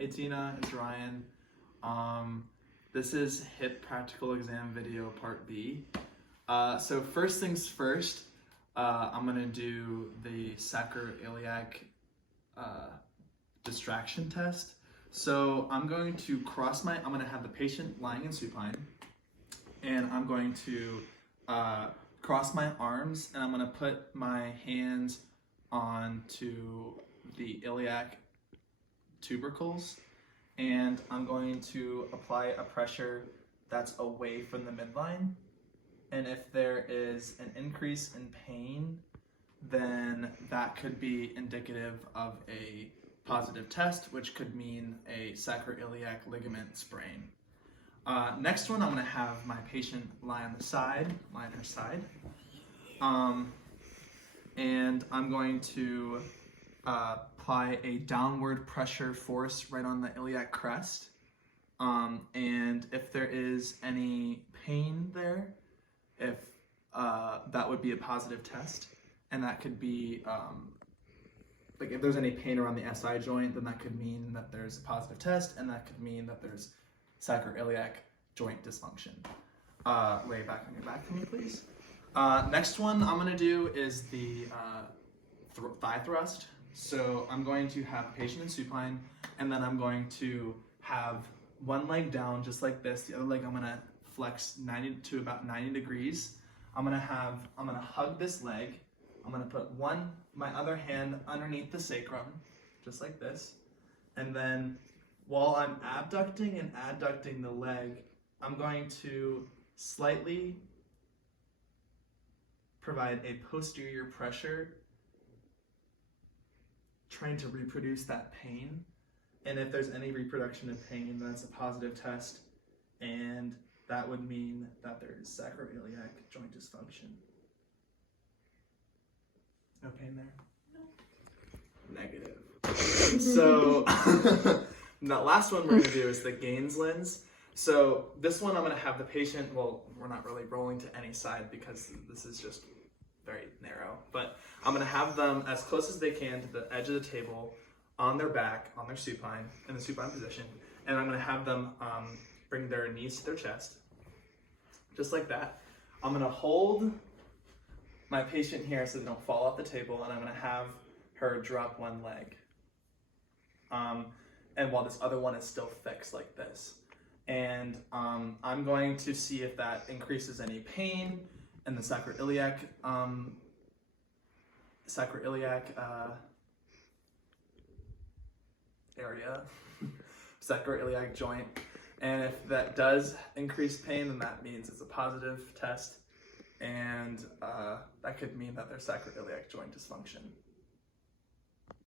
Hey Tina, it's Ryan. This is hip practical exam video part B. So first things first, I'm gonna do the sacroiliac distraction test. So I'm going to I'm gonna have the patient lying in supine, and I'm going to cross my arms, and I'm gonna put my hands onto the iliac tubercles, and I'm going to apply a pressure that's away from the midline. And if there is an increase in pain, then that could be indicative of a positive test, which could mean a sacroiliac ligament sprain. Next one, I'm going to have my patient lie on her side, and I'm going to apply a downward pressure force right on the iliac crest. And if there is any pain there, that would be a positive test, and that could be like if there's any pain around the SI joint, then that could mean that there's a positive test, and that could mean that there's sacroiliac joint dysfunction. Lay back on your back for me, please. Next one I'm gonna do is the thigh thrust. So I'm going to have the patient in supine, and then I'm going to have one leg down just like this. The other leg I'm gonna flex 90 to about 90 degrees. I'm gonna hug this leg. I'm gonna put my other hand underneath the sacrum, just like this. And then while I'm abducting and adducting the leg, I'm going to slightly provide a posterior pressure, trying to reproduce that pain. And if there's any reproduction of pain, that's a positive test, and that would mean that there is sacroiliac joint dysfunction. No pain there? No. Negative. So the last one we're going to do is the Gaines lens. So this one I'm going to have the patient, well, we're not really rolling to any side because this is just very narrow, but I'm going to have them as close as they can to the edge of the table, on their back, on their supine, in the supine position, and I'm going to have them bring their knees to their chest, just like that. I'm going to hold my patient here so they don't fall off the table, and I'm going to have her drop one leg. And while this other one is still fixed like this. And I'm going to see if that increases any pain in the sacroiliac area, sacroiliac joint. And if that does increase pain, then that means it's a positive test, and that could mean that there's sacroiliac joint dysfunction.